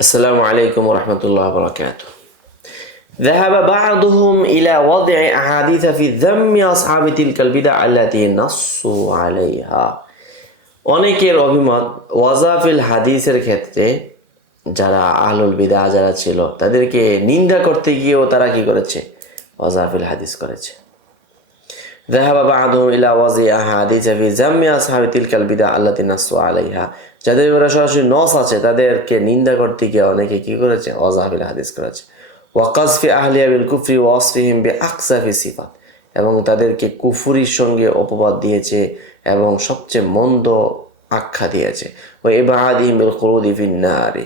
السلام عليكم ورحمة الله وبركاته. ذهب بعضهم إلى وضع أحاديث في ذم أصحاب تلك البدع التي نصوا عليها. অনেকের অভিমত ওয়াজাফিল হাদিসের ক্ষেত্রে যারা আহলুল বিদা যারা ছিল তাদেরকে নিন্দা করতে গিয়েও তারা কি করেছে? ওয়াজাফিল হাদিস করেছে। ذهب بعضهم إلى وضع أحاديث في ذم أصحاب تلك البدع التي نصوا عليها. যাদের উপরে সরাসরি নস আছে তাদেরকে নিন্দা করতে গিয়ে অনেকে কি করেছে? ওয়াজাফিল হাদিস করেছে। ওয়াকাজফি আহলিয়া বিল কুফরি ওয়াসফিহিম বিআকসাফি সিফাত, এবং তাদেরকে কুফরির সঙ্গে অপবাদ দিয়েছে এবং সবচেয়ে মন্দ আখ্যা দিয়েছে। ওয়া ইবআদিহিম বিল খুলুদি ফিন নারি,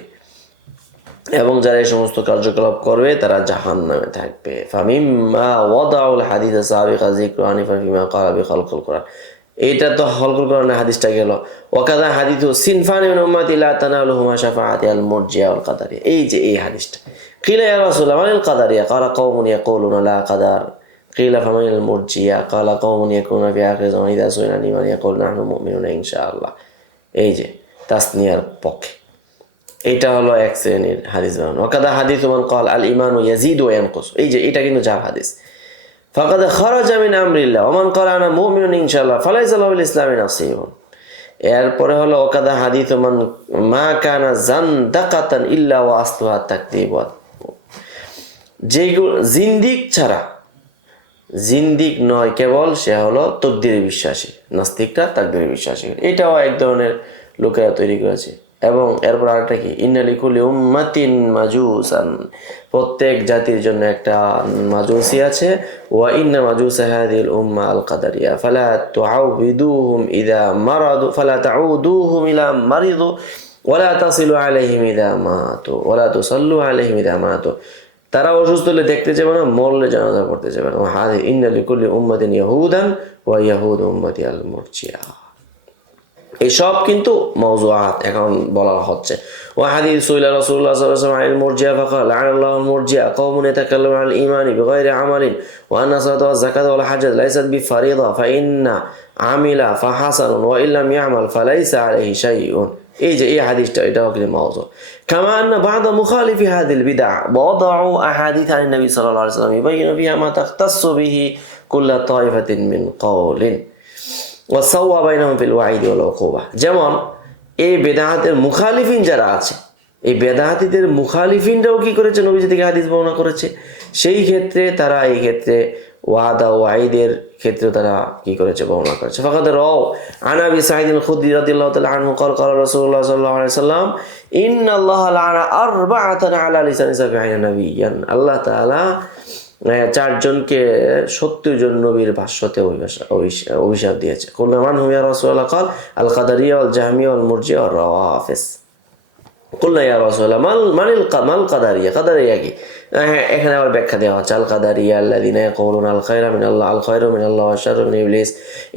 এবং যারা এই সমস্ত কার্যকলাপ করবে তারা জাহান্নামে থাকবে। ফামিম্মা ওয়াদাউল হাদিস সাবিকা যিকরু আনিফা ফিমা ক্বালা বিখালকুল কোরআন, এটা তো হলকুল কোরআনের হাদিসটা গেল। ওয়াকাযা হাদিসু সিনফানি মিন উম্মতি লা তানালুহুমা শাফাআতি আল মুরজিয়া ওয়াল কাদারিয়া, এই যে এই হাদিসটা। কিলা ইয়া রাসূলুল্লাহ মানিল কাদারিয়া ক্বালা কওমুন ইয়াকুলুনা লা কাদার, কিলা ফামানিল মুরজিয়া ক্বালা কওমুন ইয়াকুলুনা ফি আখির জামান ইযা সুইলা লিমান ইয়াকুলু নাহনু মুমিনুনা ইনশাআল্লাহ। এই যে তাসনিয়ার পক্ষে এটা হলো এক শ্রেণীর হাদিস বানানো। ওয়াকাদা হাদিস মান ক্বাল আল ঈমানু ইয়াজিদু ওয়া ইয়ানকুস, এই যে এটা কিন্তু জাল হাদিস। ফাকাদ খারাজা মিন আমরিল্লাহ ওয়া মান ক্বালা আনা মুমিনুন ইনশাআল্লাহ ফালাইসা লাহু বিল ইসলামি নাসীবুন। এরপরে হলো ওয়াকাদা হাদিস মান মা কানা জানদাকাতান ইল্লা ওয়া আসলুহা তাকযীব, যেগুলো জিন্দিক ছাড়া, জিন্দিক নয় কেবল, সে হলো তকদিরে বিশ্বাসী। নাস্তিকরা তাকদিরে বিশ্বাসী, এটাও এক ধরনের লোকেরা তৈরি করেছে। এবং এরপর আরেকটা কি, ইন্না লিকুল্লি উম্মাতিন মাজুসান, প্রত্যেক জাতির জন্য একটা মাজুসি আছে। ওয়া ইন্না মাজুসা হাযিহিল উম্মাহ আল কাদারিয়া ফালা তুআউবিদুহুম ইযা মারাদু ফালা তাউদুহুম ইলা মারিদু ওয়ালা তাসিলু আলাইহিম ইযা মাতু ওয়ালা তুসাল্লু আলাইহিম ইযা মাতু, তারা অসুস্থ হলে দেখতে যাবে না, মরলে জানাজা পড়তে যাবে না। হাযিহি ইন্না লিকুল্লি উম্মাতিন ইয়াহুদান ওয়া ইয়াহুদু উম্মতি আল মুরজিয়া, এসব কিন্তু মাওযুআত এখন বলা হচ্ছে। ওয়া হাদিস সুইলা রাসূলুল্লাহ সাল্লাল্লাহু আলাইহি ওয়াসাল্লাম আল মুরজিয়া ফাকাল লা'নাল্লাহুল মুরজিয়া কওমুন ইয়াতাকাল্লামুনা আল ঈমানি বিগাইরি আমালিন ওয়া আন্না সালাতা ওয়াজ যাকাতা ওয়াল হাজ্জা লাইসাত বিফারিদা ফা ইন্না আমিলা ফাহাসানুন ওয়া ইল্লাম ইয়ামাল ফালাইসা আলাইহি শাইউন। এই যে এই হাদিসটা, এটাও কিন্তু মাওযু। কামা আন্না বা'দা মুখালিফি হাযিল বিদআ ওয়াদাউ আহাদিস আন নবী সাল্লাল্লাহু আলাইহি ওয়াসাল্লাম ইবাইয়িনু ফিহা মা তাখতাসসু বিহি কুল্লু তাইফাতিন মিন কাওলিন ওয়াসাওয়া বাইনাহুম ফিল ওয়াইদি ওয়াল উকুবা। যেমন এই বেদাহাতের মুখালিফিন যারা আছে, এই বেদাহাতীদের মুখালিফিনরাও কি করেছে? নবীজি থেকে হাদিস বর্ণনা করেছে। সেই ক্ষেত্রে তারা এই ক্ষেত্রে ওয়াদা ওয়াইদের ক্ষেত্রে তারা কি করেছে? বর্ণনা করেছে। ফাকাদ রাও আন আবি সাঈদ আল খুদরি রাদিয়াল্লাহু তাআলা আনহু ক্বাল ক্বালা রাসূলুল্লাহ সাল্লাল্লাহু আলাইহি ওয়াসাল্লাম ইন্নাল্লাহা লা'আনা আরবাআতান আলা লিসানি সাবিঈনা নাবিয়্যান, আল্লাহ তাআলা 4 জনকে 70 জন নবীর ভাষ্যতে অভিশাপ দিয়েছে। কুল্লু মান হুম ইয়া রাসূলুল্লাহ ক্বাল আল কাদারিয়া ওয়াল জাহমিয়া ওয়াল মুরজিয়া ওয়ার রাওয়াফিজ। কুল্লু ইয়া রাসূলুল্লাহ মাল কাদারিয়া, কাদারিয়া কি? এখানে আবার ব্যাখ্যা দেওয়া হচ্ছে, আল কাদারিয়া আল্লাযিনা ইয়াকুলুনা আল খায়রা মিনাল্লাহ আল খায়রু মিনাল্লাহ ওয়াশ শাররু মিন ইবলিস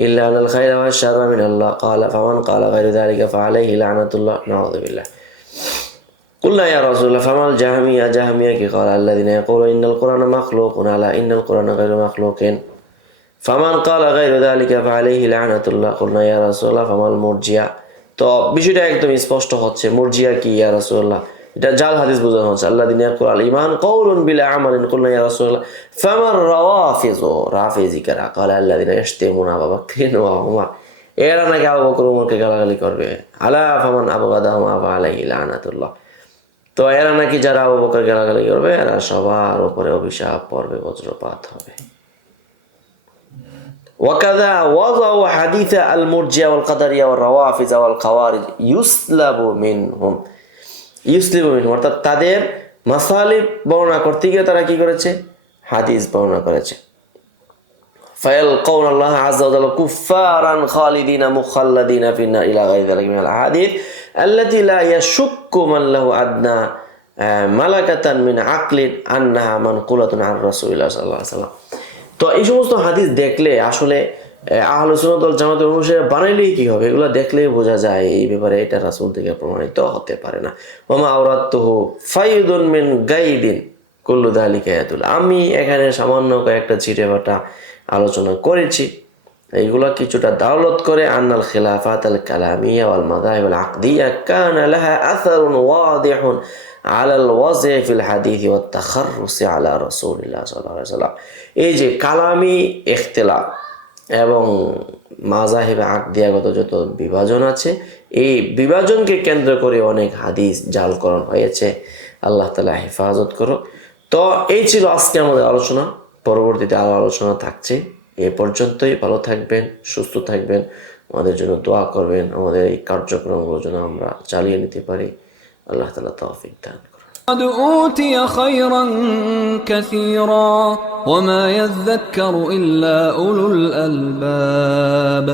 ইল্লা আল খায়রা ওয়াশ শাররা মিনাল্লাহ ক্বালা ফামান ক্বালা গায়রা যালিকা ফাআলাইহি লা'নাতুল্লাহ নাউযু বিল্লাহ। কুল্লা ইয়া রাসূলুল্লাহ ফামাল জাহমিয়া, জাহমিয়া কি? ক্বালা আল্লাযিনা ইয়াকুলুনা ইন্নাল কুরআনা মাখলুকুন আলা ইন্নাল কুরআনা গায়রু মাখলুকিন ফামান ক্বালা গায়রা যালিকা ফাআলাইহি লা'নাতুল্লাহ। কুল্লা ইয়া রাসূলুল্লাহ ফামাল মুরজিয়া। তো বিষয়টা একদম স্পষ্ট হচ্ছে, মুরজিয়া কি ইয়া রাসূলুল্লাহ? এটা জাল হাদিস বোঝানো হচ্ছে। আল্লাযিনা ইয়াকুলুনা আল ঈমান কাওলুন বিলা আমালিন। কুল্লা ইয়া রাসূলুল্লাহ ফামার রাওয়াফিজু, রাফিজি কারা? ক্বালা আল্লাযিনা ইয়াশতামুনা আবা বকরিন ওয়া উমর, এরা নাকি আবু বকর উমরকে গালাগালি করবে। আলা ফামান আবগাদাহুম ফাআলাইহি লা'নাতুল্লাহ, তো এরা নাকি যারা আবু বকর গালাগালি করবে এরা সবার উপরে অভিশাপ পড়বে, বজ্রপাত হবে। ওয়াকাযা ওয়াযাউ হাদিস আল মুরজিয়া ওয়াল কাদারিয়া ওয়ার রাওয়াফিজ ওয়াল খাওয়ারিজ ইউসলাবু মিনহুম, অর্থাৎ তাদের মাসালিব বর্ণনা করতে গিয়ে তারা কি করেছে? হাদিস বর্ণনা করেছে। ফায়ালকাউনা আল্লাহ আযজা ওয়া জাল্লা কুফফারান খালিদিনা মুখাল্লাদিনা ফিন-নার ইলা গায়রি যালিকা মিনাল আহাদিস আল্লাতী লা ইয়াশুক্কু মান লাহু আদনা মালাকাতান মিন আকলিন আন্নাহা মানকুলাতুন আন রাসূলিল্লাহ সাল্লাল্লাহু আলাইহি ওয়াসাল্লাম। তো এই সমস্ত হাদিস দেখলে আসলে আহলে সুন্নাত ওয়াল জামাতের অনুসারী বানাইলেই কি হবে? এগুলো দেখলেই বোঝা যায় এই ব্যাপারে এটা রাসূল থেকে প্রমাণিত হতে পারে না। ওয়া মা আওরাতুহু ফায়দুন মিন গায়দিন কুল্লু যালিকা ইয়াদুল, আমি এখানে সামান্য কয়েকটা ছিটেফাটা আলোচনা করেছি, এইগুলা কিছুটা দাওলত করে আন্নাল খিলাফাত আল কালামিয়া ওয়াল মাযাহিব আল আকদিয়া কানা লাহা আসারুন ওয়াদিহুন আলাল ওয়াজি ফিল হাদিস ওয়াত তাখাররুস আলা রাসূলিল্লাহ সাল্লাল্লাহু আলাইহি ওয়াসাল্লাম। এই যে কালামি ইখতিলাফ এবং মাযাহিব আকদিয়াগত যত বিভাজন আছে, এই বিভাজনকে কেন্দ্র করে অনেক হাদিস জালকরণ হয়েছে। আল্লাহ তাআলা হেফাজত করো। তো এই ছিল আজকে আমাদের আলোচনা। পরবর্তীতে আরও আলোচনা থাকছে। এ পর্যন্তই। ভালো থাকবেন, সুস্থ থাকবেন, আমাদের জন্য দোয়া করবেন, আমাদের এই কার্যক্রমগুলো যেন আমরা চালিয়ে নিতে পারি। আল্লাহ তাআলা তৌফিক দান করুন। قد أوتي خيرا كثيرا وما يذكر إلا أولو الألباب